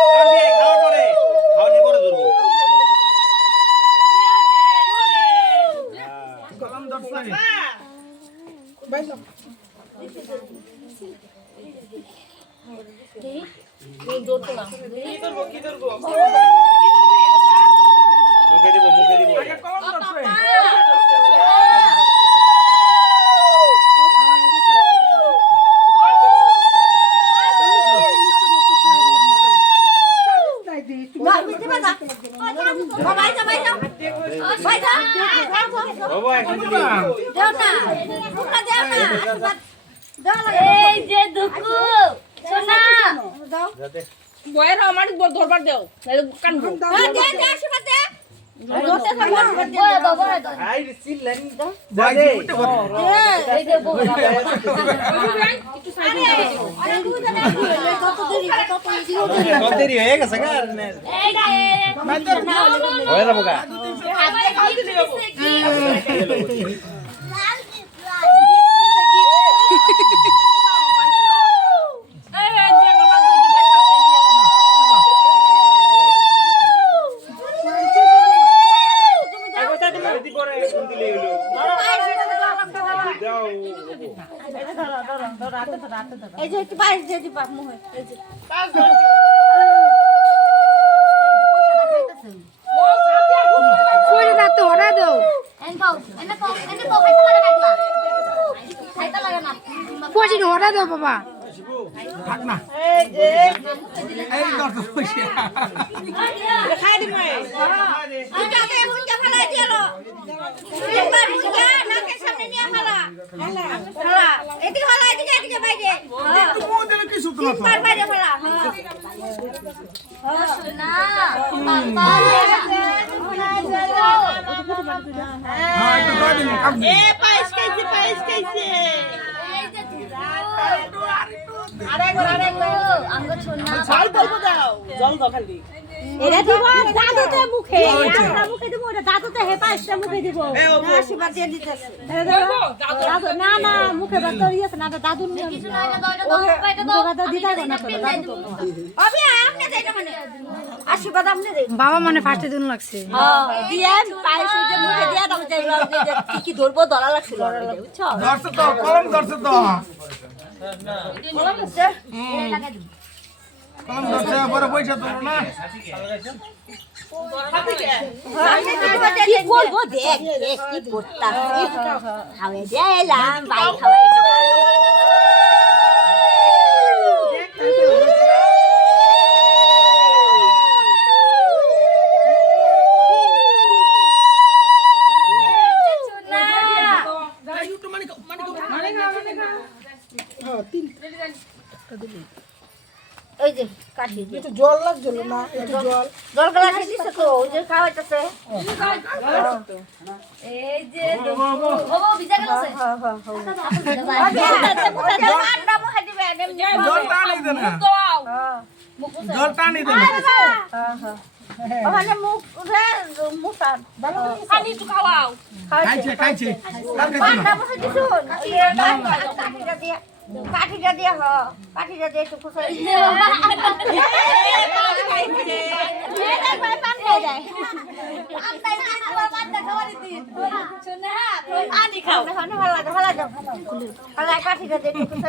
খাওয়ার পরে খাওয়ানোর পরে ধরবো। কলম ধরছে মুখে দিব কলম ধরছে বাবা এখন দিবি এই যে দুকু সোনা যাতে বয়ের আমার ধরবার দেও নাইলে কানবো আই সিলেন যাতে এই যে বউ একটু সাইডে কত দেরি হয়ে গেছে গা এই রে হয়ে যাবো গা এই যে একটু পাশ দিয়ে দিবা মুহে এই যে কই না তো ওরা দাও এনে কও খাইতে লাগে না খাইতে লাগে না কই ওরা দাও বাবা থাক না এই ধরছে পয়সা খাই দিমু আগে মুনকে ফেলাই দিলো একবার মুনকে নাকের সামনে নিয়ে ফেলা ফেলা এদিকে ফেলা এদিকে বাইরে একটু মুখ দিলে কিছু তো না পার বাইরে ফেলা না বাবা হ্যাঁ একটু করে দিন এ পাইস খাইছে আরেকবার আমরা ছোনা জল বলবো দাও জল দাও খালি এরা দিব দাদুতে মুখে আমরা মুখে দিব ওটা দাদুতে হেপাসটা মুখে দিব আশীর্বাদ দিয়ে দিতেছে দাদু না না মুখে বাদ করিয়েছে না দাদু কিছু না এটা দাও এটা দাও দাদু দিতা না তো দাদু অবি আমনে দেইটা মানে আশীর্বাদ আমনে দেই বাবা মনে ফাটে দিন লাগছে দিয়া পাইছে যে মুখে দিয়া দাও যে কি ধরবো ধরা লাগছিল বুঝছো ধরছে তো কলম ধরছে তো বলা বসে লাগাই দিই কলম ধরছে বড় পয়সা তো না কি করবো দেখ দেখ কি করতাছি খাওয়াই দিলাম বাই খাওয়াই ওই যে কাটি একটু জল লাগছিল না একটু জল জল গলা দিছে তো ওই যে খাওয়াইতেছে এই যে বাবা ভিজা গেছে ঠান্ডা মুখে দিবে জল টানি দে না জল টানি দে না ওখানে মুখ উঠে মুখটা ভালো খালি একটু খাওয়াও খাইছে খাইছে আর খাইছে ঠান্ডা না মুখে দিছো কাঠিটা দিয়ে কাঠিটা দিয়ে একটু খুশি কাঠিটা দিয়ে একটু খুশি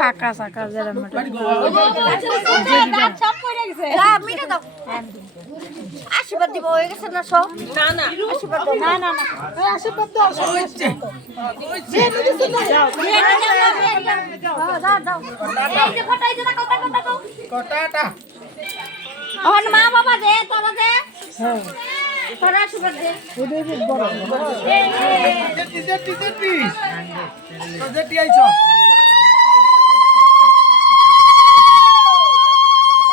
কাকা সাকা যারা আশীর্বাদ দিব হয়ে গেছে না সব না না আশীর্বাদ না না না আশীর্বাদ দাও হইছে কটাটা মা বাবা দে তোরা দে তোরা আশীর্বাদ দে যেটি আইছো